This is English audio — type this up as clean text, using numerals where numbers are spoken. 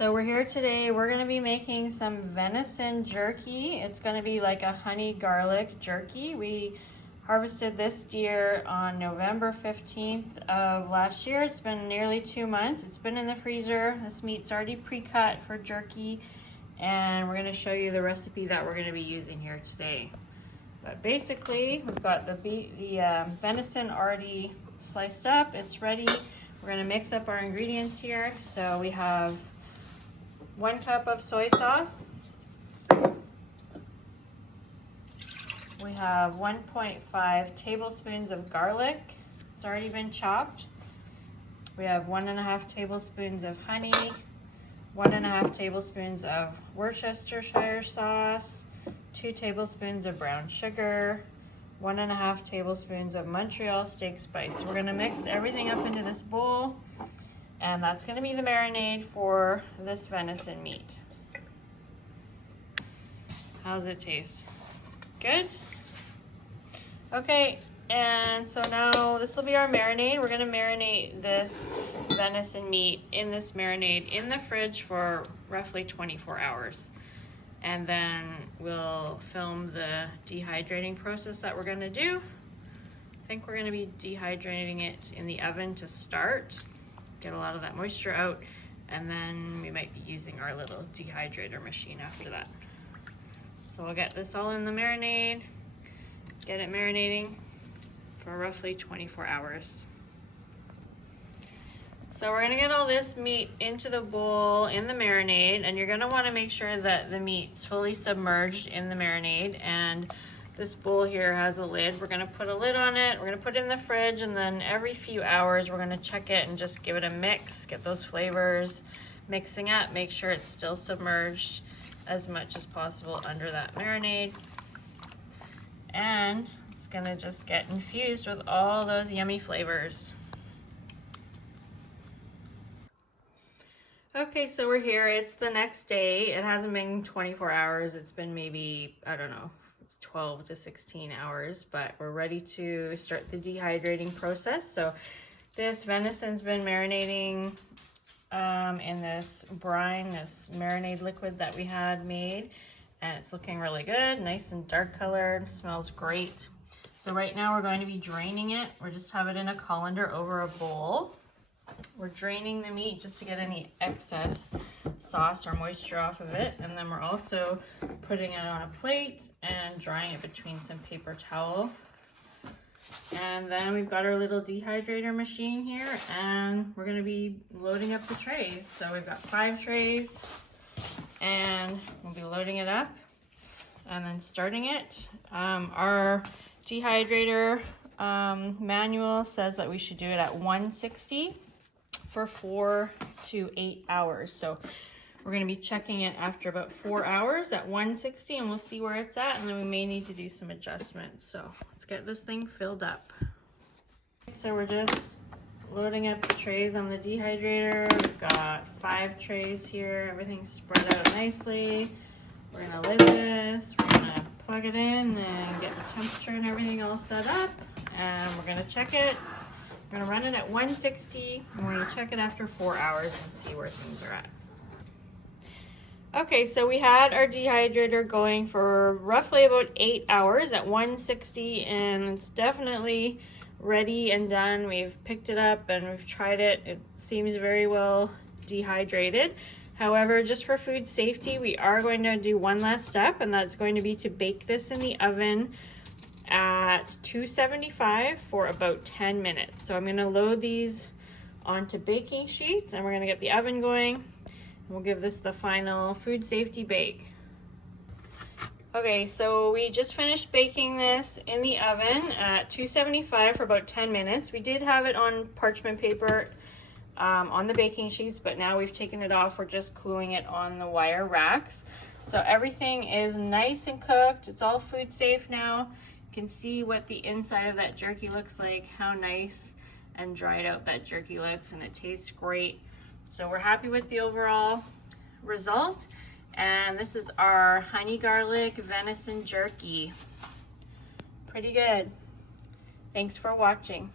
So we're here today, we're gonna be making some venison jerky. It's gonna be like a honey garlic jerky. We harvested this deer on November 15th of last year. It's been nearly 2 months. It's been in the freezer. This meat's already pre-cut for jerky, and we're gonna show you the recipe that we're gonna be using here today. But basically, we've got the venison already sliced up. It's ready. We're gonna mix up our ingredients here. So we have 1 cup of soy sauce. We have 1.5 tablespoons of garlic. It's already been chopped. We have 1.5 tablespoons of honey, 1.5 tablespoons of Worcestershire sauce, 2 tablespoons of brown sugar, 1.5 tablespoons of Montreal steak spice. We're gonna mix everything up into this bowl, and that's gonna be the marinade for this venison meat. How's it taste? Good? Okay, and so now this will be our marinade. We're gonna marinate this venison meat in this marinade in the fridge for roughly 24 hours. And then we'll film the dehydrating process that we're gonna do. I think we're gonna be dehydrating it in the oven to start, get a lot of that moisture out, and then we might be using our little dehydrator machine after that. So we'll get this all in the marinade, get it marinating for roughly 24 hours. So we're gonna get all this meat into the bowl in the marinade, and you're gonna wanna make sure that the meat's fully submerged in the marinade. And this bowl here has a lid. We're gonna put a lid on it. We're gonna put it in the fridge, and then every few hours we're gonna check it and just give it a mix, get those flavors mixing up, make sure it's still submerged as much as possible under that marinade. And it's gonna just get infused with all those yummy flavors. Okay, so we're here. It's the next day. It hasn't been 24 hours. It's been maybe, I don't know, 12 to 16 hours, but we're ready to start the dehydrating process. So this venison's been marinating in this brine, this marinade liquid that we had made, and it's looking really good, nice and dark colored, smells great. So right now we're going to be draining it. We're just have it in a colander over a bowl. We're draining the meat just to get any excess sauce or moisture off of it, and then we're also putting it on a plate and drying it between some paper towel. And then we've got our little dehydrator machine here, and we're going to be loading up the trays. So we've got 5 trays, and we'll be loading it up and then starting it. Our dehydrator manual says that we should do it at 160 for 4 to 8 hours. So we're going to be checking it after about 4 hours at 160, and we'll see where it's at, and then we may need to do some adjustments. So let's get this thing filled up. So we're just loading up the trays on the dehydrator. We've got 5 trays here. Everything's spread out nicely. We're going to lid this. We're going to plug it in and get the temperature and everything all set up, and we're going to check it. We're going to run it at 160, and we're going to check it after 4 hours and see where things are at. Okay, so we had our dehydrator going for roughly about 8 hours at 160, and it's definitely ready and done. We've picked it up and we've tried it. It seems very well dehydrated. However, just for food safety, we are going to do one last step, and that's going to be to bake this in the oven at 275 for about 10 minutes. So I'm going to load these onto baking sheets, and we're going to get the oven going, and we'll give this the final food safety bake. Okay, so we just finished baking this in the oven at 275 for about 10 minutes. We did have it on parchment paper on the baking sheets, but now we've taken it off. We're just cooling it on the wire racks. So everything is nice and cooked. It's all food safe now. You can see what the inside of that jerky looks like, how nice and dried out that jerky looks, and it tastes great. So we're happy with the overall result. And this is our honey garlic venison jerky. Pretty good. Thanks for watching.